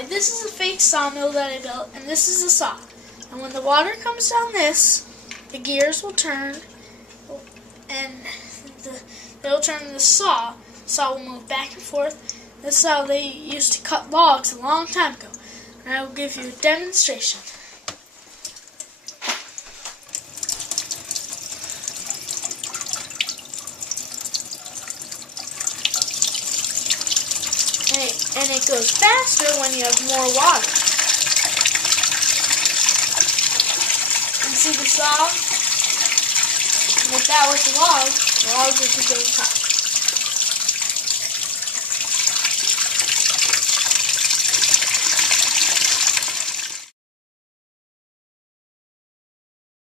Hi, this is a fake sawmill that I built, and this is a saw. And when the water comes down this, the gears will turn, and they'll turn the saw. The saw will move back and forth. This is how they used to cut logs a long time ago. And I will give you a demonstration. And it goes faster when you have more water. And see the saw? And if that was the log would be going top.